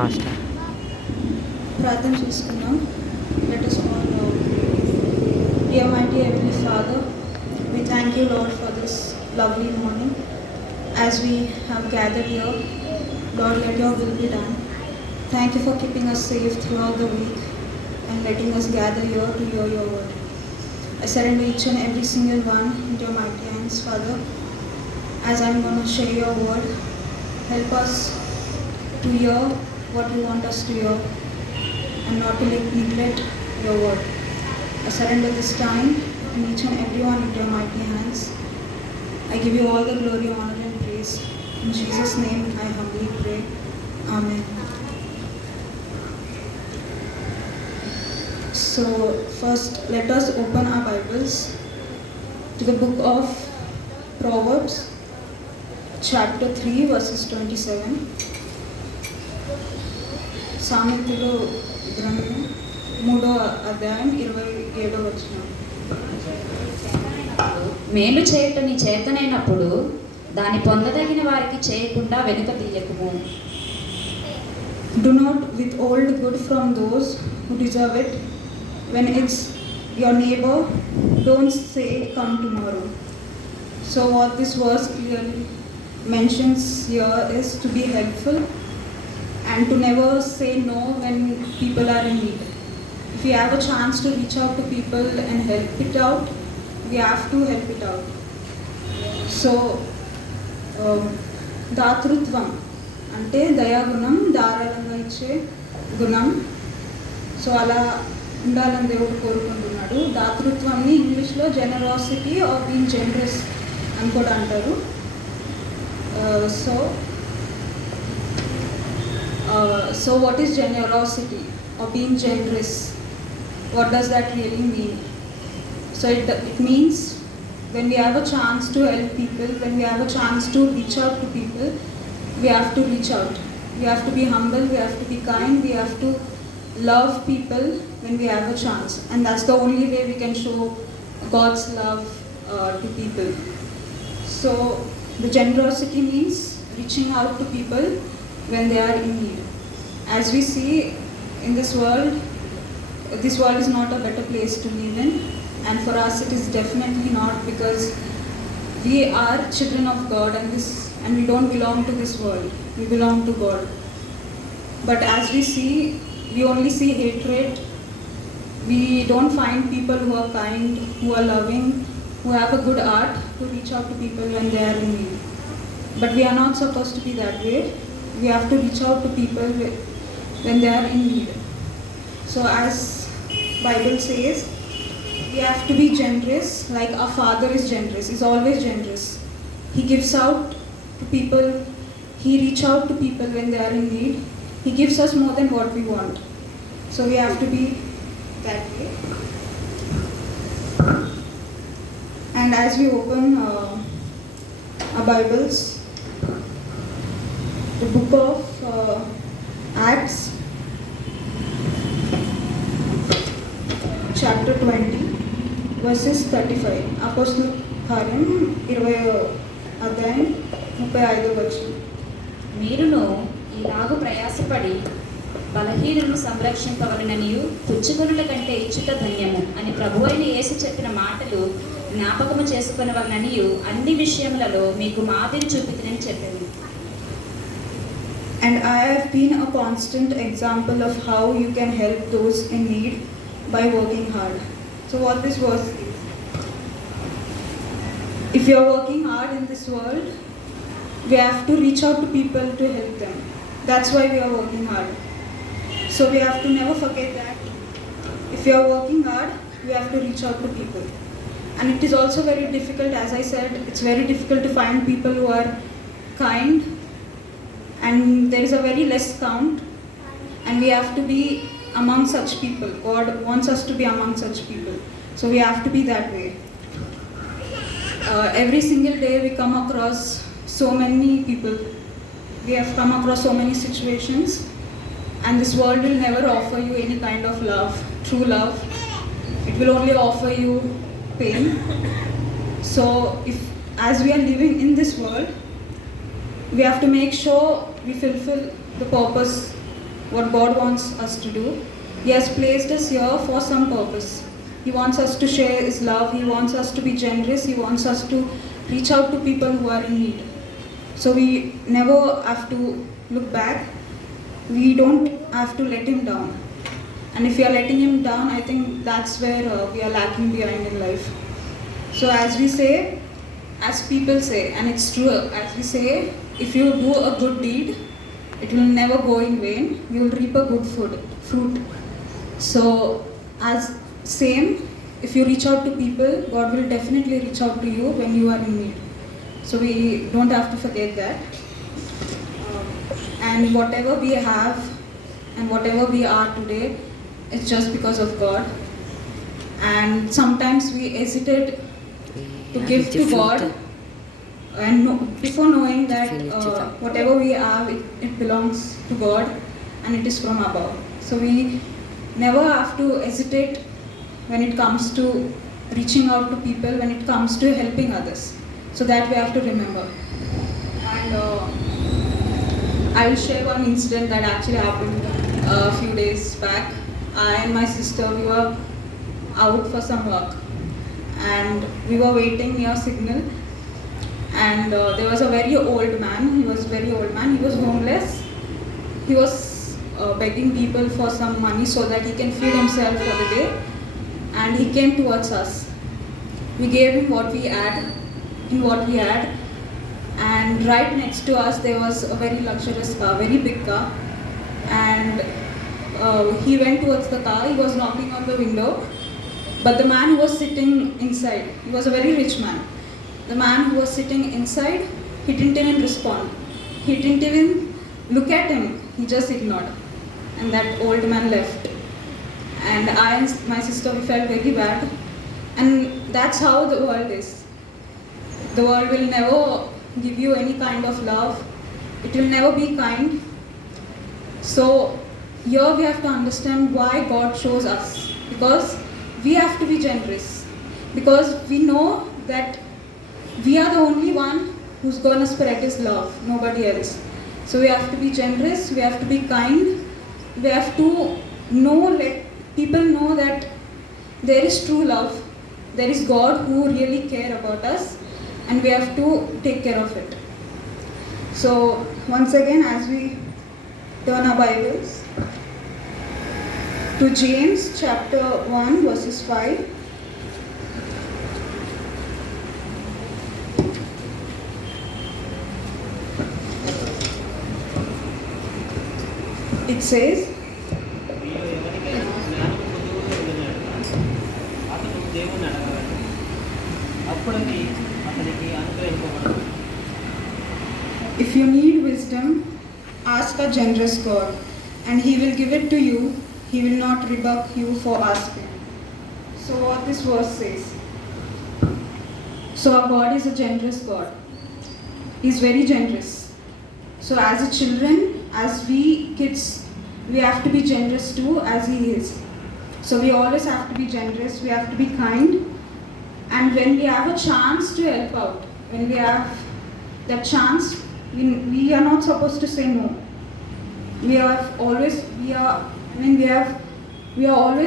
Master ప్రార్థన చేసుకుందాం. Let us all dear mighty heavenly Father, we thank you Lord for this lovely morning. As we have gathered here, Lord, let your will be done. Thank you for keeping us safe throughout the week and letting us gather here to hear your word. I surrender each and every single one into your mighty hands, Father. As I'm going to share your word, help us to hear what you want us to hear and not to neglect your word. I surrender this time and each and everyone into your mighty hands. I give you all the glory, honor and praise. In Jesus' name I humbly pray. Amen. So first let us open our Bibles to the book of Proverbs chapter 3 verses 27. సామెతలు గ్రంథం 3వ అధ్యాయం 27వ వచనం. మేలు చేయట నీ చేతనైనప్పుడు దాన్ని పొందదగిన వారికి చేయకుండా వెనుక తీయకుము. Do not withhold good from those who deserve it. When it's your neighbor, don't say come tomorrow. So what this verse clearly mentions here is to be helpful and to never say no when people are in need. If we have a chance to reach out to people and help it out, we have to help it out. So దాతృత్వం అంటే దయాగుణం, ధారాళంగా ఇచ్చే గుణం. So అలా ఉండాలని దేవుడు కోరుకుంటున్నాడు. దాతృత్వాన్ని ఇంగ్లీష్లో జెనరాసిటీ ఆర్ బీయింగ్ జనరస్ అని కూడా అంటారు. So what is generosity or being generous? What does that really mean? So it means when we have a chance to help people, when we have a chance to reach out to people, we have to reach out. We have to be humble, we have to be kind, we have to love people when we have a chance. And that's the only way we can show God's love to people. So the generosity means reaching out to people when they are in need. As we see in this world is not a better place to live in, and for us it is definitely not, because we are children of God and we don't belong to this world, we belong to God. But as we only see hatred. We don't find people who are kind, who are loving, who have a good heart to reach out to people when they are in need. But we are not supposed to be that way. We have to reach out to people when they are in need. So as Bible says, we have to be generous like our Father is generous. He's always generous. He gives out to people. He reach out to people when they are in need. He gives us more than what we want. So we have to be that way. And as we open our Bibles, the book of Acts chapter 20 verses 35. అపోస్తలుల కార్యం 20వ అధ్యాయం 35వ వచనం. మీరును ఈలాగు ప్రయాసపడి బలహీనులను సంరక్షింపవలననియు పుచ్చుకొనుల కంటే ఇచ్చుట ధన్యము అని ప్రభువైన యేసు చెప్పిన మాటలు జ్ఞాపకము చేసుకొనవలననియు అన్ని విషయములలో మీకు మాదిరి చూపితినని చెప్పాను. And I have been a constant example of how you can help those in need by working hard. So what this verse is, if you are working hard in this world, we have to reach out to people to help them. That's why we are working hard. So we have to never forget that if you are working hard, we have to reach out to people. And it is also very difficult, as I said, it's very difficult to find people who are kind, and there is a very less count, and we have to be among such people. God wants us to be among such people. So we have to be that way. Every single day we come across so many people. We have come across so many situations, and this world will never offer you any kind of love, true love. It will only offer you pain. So as we are living in this world, we have to make sure we fulfill the purpose what God wants us to do. He has placed us here for some purpose. He wants us to share His love. He wants us to be generous. He wants us to reach out to people who are in need. So we never have to look back. We don't have to let Him down. And if we are letting Him down, I think that's where we are lacking behind in life. So as we say, as people say, and it's true, as we say, if you do a good deed, it will never go in vain. You will reap a good fruit. So as same, if you reach out to people, God will definitely reach out to you when you are in need. So we don't have to forget that. And whatever we have and whatever we are today, it's just because of God. And sometimes we hesitate to give to God, and before knowing that whatever we have, it belongs to God and it is from above. So we never have to hesitate when it comes to reaching out to people, when it comes to helping others. So that we have to remember. And I will share one incident that actually happened a few days back. I and my sister, we were out for some work and we were waiting near signal, and there was a very old man. He was very old man. He was homeless. He was begging people for some money so that he can feed himself for the day, and he came towards us. We gave him what we had, and right next to us there was a very luxurious car, very big car, and he went towards the car. He was knocking on the window, but the man who was sitting inside, he was a very rich man. The man who was sitting inside, he didn't even respond. He didn't even look at him. He just ignored. And that old man left. And I and my sister, we felt very bad. And that's how the world is. The world will never give you any kind of love. It will never be kind. So here we have to understand why God shows us. Because we have to be generous. Because we know that we are the only one who's going to spread His love, nobody else. So we have to be generous, we have to be kind, we have to let people know that there is true love, there is God who really cares about us, and we have to take care of it. So once again, as we turn our Bibles to James chapter 1 verses 5. It says, if you need wisdom, ask a generous God, and He will give it to you. He will not rebuke you for asking. So what this verse says. So our God is a generous God. He is very generous. So as a children, as we kids, we have to be generous too, as He is. So we always have to be generous, we have to be kind, and when we have a chance to help out, when we have that chance, we are not supposed to say no. We always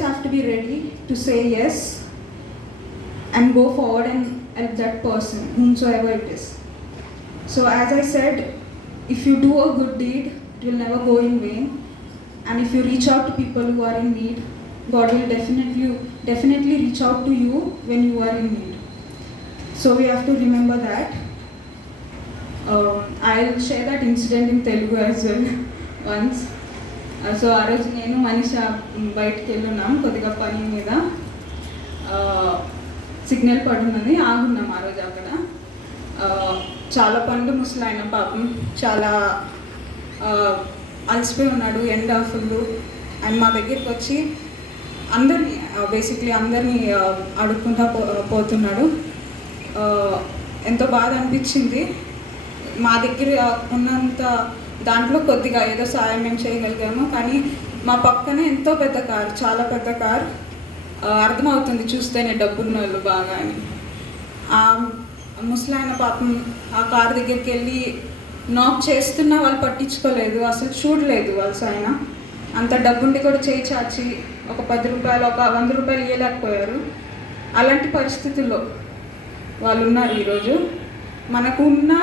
have to be ready to say yes and go forward and help that person, whomsoever it is. So as I said, if you do a good deed, it will never go in vain. And if you reach out to people who are in need, God will definitely reach out to you when you are in need. So we have to remember that. I'll share that incident in Telugu as well once. So ఆ రోజు నేను మనీష బయటకు వెళ్ళున్నాం కొద్దిగా పని మీద, signal పడున్నది, ఆగున్నాం ఆ రోజు అక్కడ. చాలా పండు ముసలాయన పాపం చాలా అలసిపోయి ఉన్నాడు, ఎండ ఫుల్. అండ్ మా దగ్గరికి వచ్చి అందరినీ అడుక్కుంటా పోతున్నాడు. ఎంతో బాధ అనిపించింది. మా దగ్గర ఉన్నంత దాంట్లో కొద్దిగా ఏదో సాయం మేము చేయగలిగాము, కానీ మా పక్కనే ఎంతో పెద్ద కారు, చాలా పెద్ద కారు, అర్థమవుతుంది చూస్తేనే డబ్బున్న వాళ్ళు బాగా అని. ఆ ముసలాయన పాపం ఆ కారు దగ్గరికి వెళ్ళి నాక్ చేస్తున్నా వాళ్ళు పట్టించుకోలేదు, అసలు చూడలేదు వాళ్ళు ఆయన. అంత డబ్బుండి కూడా చేయి చాచి ఒక 10 రూపాయలు, ఒక 100 రూపాయలు ఇవ్వలేకపోయారు. అలాంటి పరిస్థితుల్లో వాళ్ళు ఉన్నారు ఈరోజు. మనకు ఉన్నా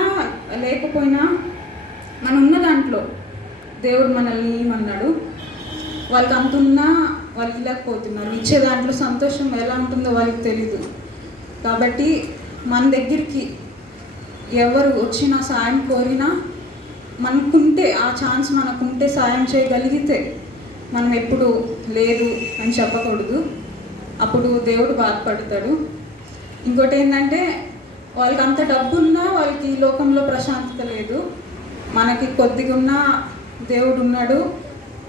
లేకపోయినా మనం ఉన్న దాంట్లో దేవుడు మనల్ని ఇవ్వమన్నాడు. వాళ్ళకి అంత ఉన్నా వాళ్ళు ఇవ్వలేకపోతున్నారు. ఇచ్చే దాంట్లో సంతోషం ఎలా ఉంటుందో వాళ్ళకి తెలీదు. కాబట్టి మన దగ్గరికి ఎవరు వచ్చినా సాయం కోరినా మనకుంటే ఆ ఛాన్స్ మనకుంటే సాయం చేయగలిగితే మనం ఎప్పుడు లేదు అని చెప్పకూడదు. అప్పుడు దేవుడు బాధపడతాడు. ఇంకోటి ఏంటంటే వాళ్ళకి అంత డబ్బు ఉన్నా వాళ్ళకి ఈ లోకంలో ప్రశాంతత లేదు. మనకి కొద్దిగా ఉన్నా దేవుడు ఉన్నాడు.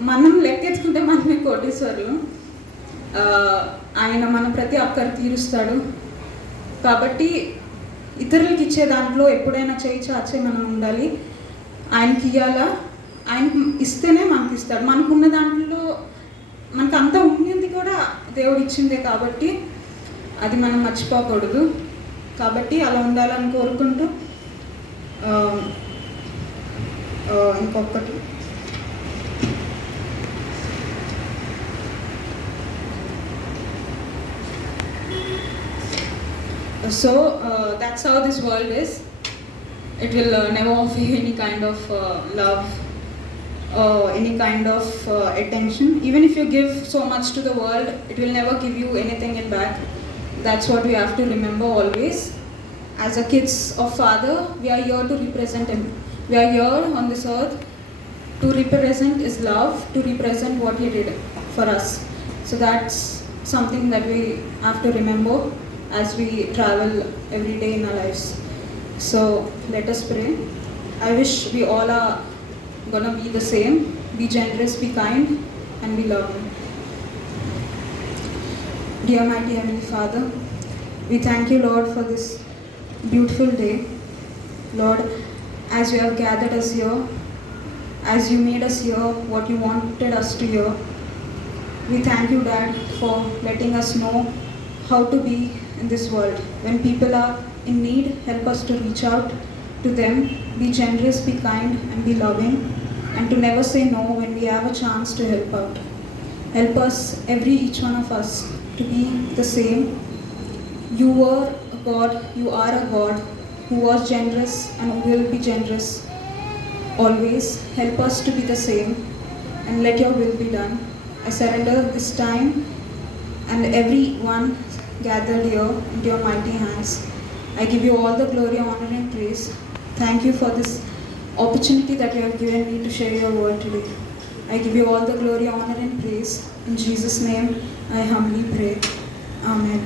మనం లెక్కెత్తుకుంటే మనమే కోటీశ్వరులు. ఆయన మన ప్రతి అక్కరు తీరుస్తాడు. కాబట్టి ఇతరులకి ఇచ్చే దాంట్లో ఎప్పుడైనా చేయి చాచే మనం ఉండాలి. ఆయనకి ఇవ్వాలా, ఆయన ఇస్తేనే మనకి ఇస్తాడు. మనకున్న దాంట్లో మనకు అంతా ఉన్నది కూడా దేవుడు ఇచ్చిందే కాబట్టి అది మనం మర్చిపోకూడదు. కాబట్టి అలా ఉండాలని కోరుకుంటూ ఇంకొకటి so that's how this world is. It will never offer you any kind of love or any kind of attention. Even if you give so much to the world, it will never give you anything in back. That's what we have to remember always. As a kids of Father, we are here to represent Him. We are here on this earth to represent His love, to represent what He did for us. So that's something that we have to remember as we travel every day in our lives. So let us pray. I wish we all are gonna be the same. Be generous, be kind, and be loving. Dear mighty Heavenly Father, we thank you, Lord, for this beautiful day. Lord, as you have gathered us here, as you made us hear what you wanted us to hear, we thank you, Dad, for letting us know how to be in this world. When people are in need, help us to reach out to them. Be generous, be kind, and be loving, and to never say no when we have a chance to help out. Help us, each one of us, to be the same. You were a God, you are a God who was generous and who will be generous always. Help us to be the same, and let your will be done. I surrender this time and everyone gathered here into your mighty hands. I give you all the glory, honor, and praise. Thank you for this opportunity that you have given me to share your word today. I give you all the glory, honor, and praise. In Jesus' name, I humbly pray. Amen.